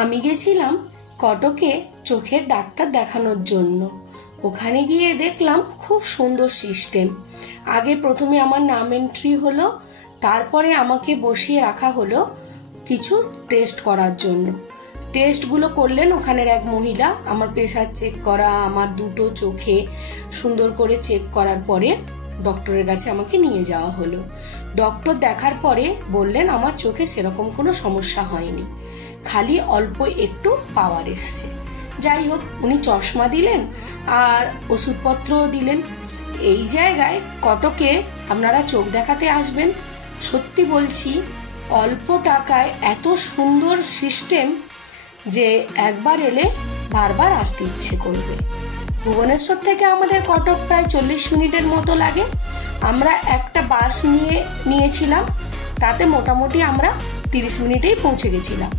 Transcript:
আমি গেছিলাম কটকে চোখের ডাক্তার দেখানোর জন্য। ওখানে গিয়ে দেখলাম খুব সুন্দর সিস্টেম। আগে প্রথমে আমার নাম এন্ট্রি হলো, তারপরে আমাকে বসিয়ে রাখা হলো কিছু টেস্ট করার জন্য। টেস্টগুলো করলেন ওখানের এক মহিলা। আমার প্রেসার চেক করা, আমার দুটো চোখে সুন্দর করে চেক করার পরে ডক্টরের কাছে আমাকে নিয়ে যাওয়া হলো। ডক্টর দেখার পরে বললেন আমার চোখে সেরকম কোনো সমস্যা হয়নি, খালি অল্প একটু পাওয়ার এসছে। যাই হোক, উনি চশমা দিলেন আর ওষুধপত্রও দিলেন। এই জায়গায় কটকে আপনারা চোখ দেখাতে আসবেন, সত্যি বলছি অল্প টাকায় এত সুন্দর সিস্টেম যে একবার এলে বারবার আসতে ইচ্ছে করবে। ভুবনেশ্বর থেকে আমাদের কটক প্রায় 40 মিনিটের মতো লাগে। আমরা একটা বাস নিয়েছিলাম, তাতে মোটামুটি আমরা 30 মিনিটেই পৌঁছে গেছিলাম।